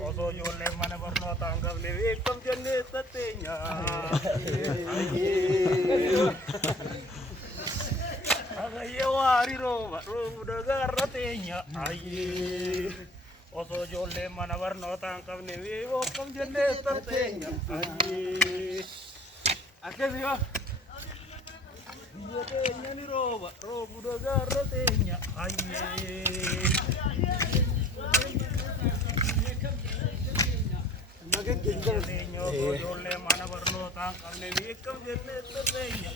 Oso ijoolleen mana barnootaa hin qabne beekam jennee tatteenya. Agayye waarii rooba roobu dagaarra teenya. Oso ijoolleen mana barnootaa hin qabne beekam jennee tatteenya. Akkasii yoo. Biyya teenya ni rooba roobu dagaarra teenya. Ijoollee mana barnootaa hin qabne beekam jennee tatteenya.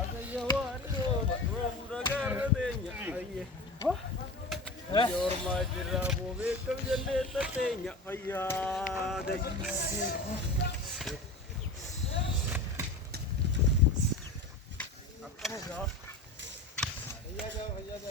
Agayya waarii rooba roobu dagaarra teenya. Yormaa jirraa boo beekam jennee tatteenya. Fayyaada. Akkana fayyada.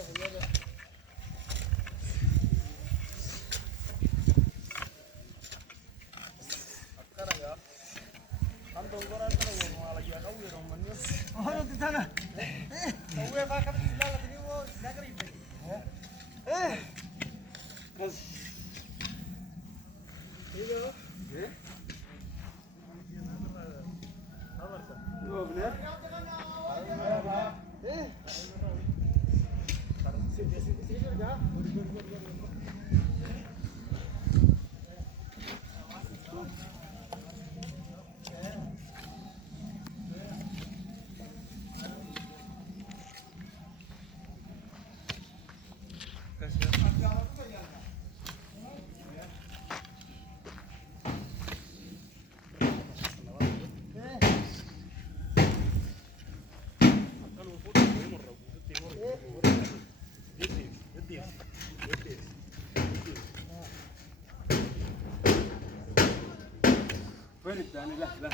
لا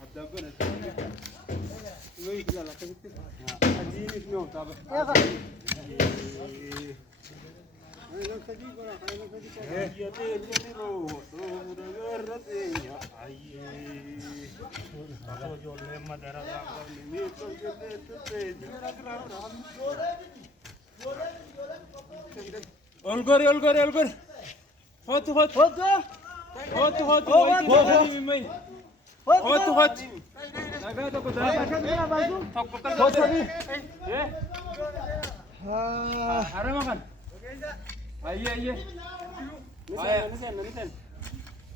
حتى بنت ويك لا كنت اديني نوم طابع يا اخي انا صديق ولا انا صديق يا تيجي رو ودغرتي يا اي جو لما درا مي تو جدت اولغور هات نغاده كده توكل حرام كان اي نسن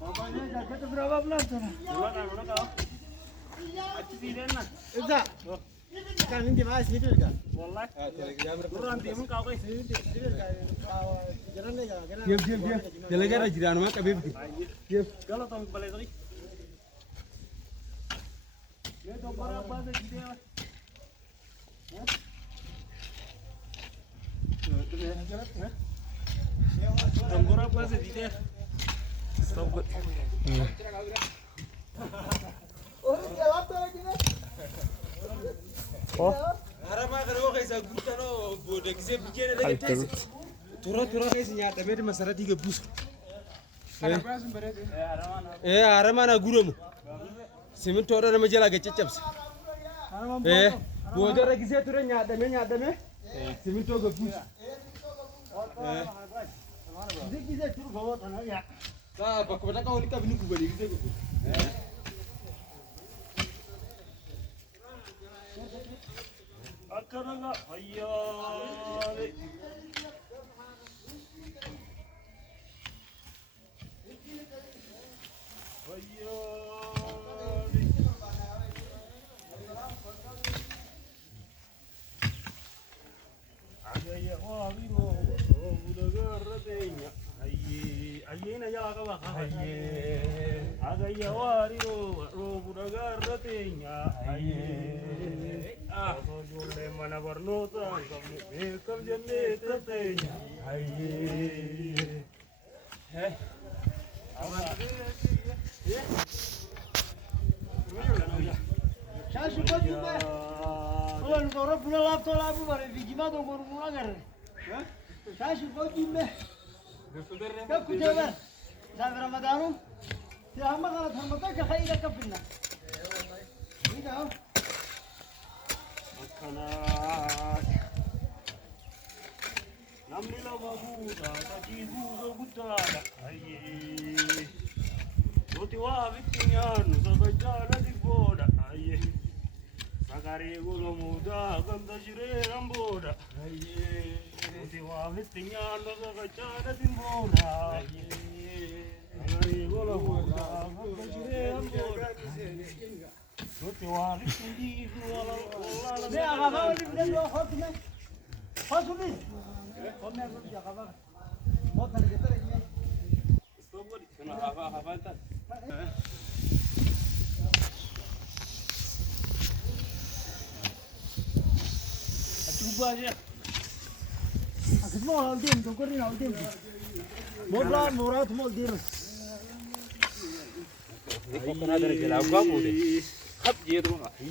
بابا جاكت برابر بلان ولا اتسيدنا اذا كان عندي معي سيدر كان والله قران دي من قاوي سيدر جيب دلغا جيران ما قبيب جيب غلطم بلغري ये तो बराबर से जीते हैं तुम बराबर से जीते हैं सब और क्या बात है कि ओ अरे मैं करो कैसा गुस्सा नो बोले किसे बिकेने लगे थे थोड़ा कैसे यार मेरे मसरती के बूस ए अरमाना Guram Simin tora na majala ga ciccaps. Bo dara gise tura nyaadame. Simin to ga bus. Gise tur go ta na ya. Sa bakko ta ka woni ka bini ku bari gise go. Akkaranga ayyare. Ayena ya ka ba agaya wari ro budagar tenya so jole mana barnota kam jenne tenya Shashi bagi ba on goro pula lap to labu bare vigima do goro mula gar Shashi bagi me كم كتير زاد رمضانهم يا هم غلط هم بقى خير كفينا إيه ده namni lama buuta tajii buusa guddaadha ayyee nuti waa bitti nyaannu sakajjaadha dhibboodha ayyee sakaree golomuudaa ganda shiree ramboodha ayyee nuti waa bitti nyaannu sakajjaadha dhibboodha ayyee sakaree golomuudaa ganda shiree ramboodha nuti waa bitti dhiifnu wala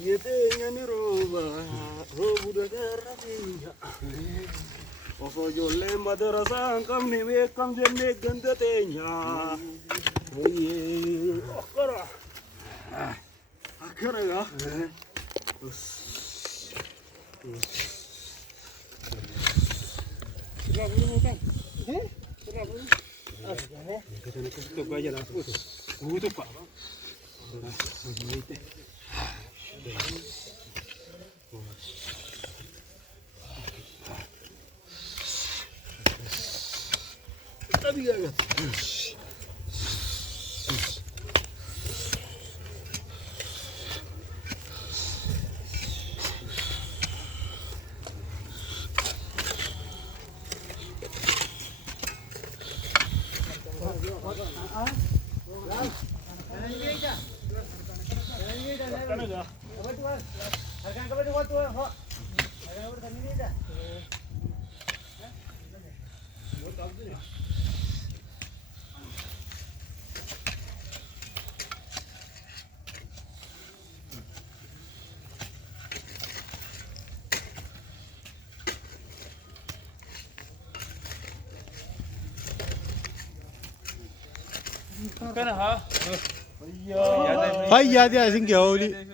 Yetenya ni roba, robu da garrafiya. Ofo jolle madrasa kam ni be kam jenne ganda tenya. Oye, akara. Akara ya. Hay ya dia sing gauli.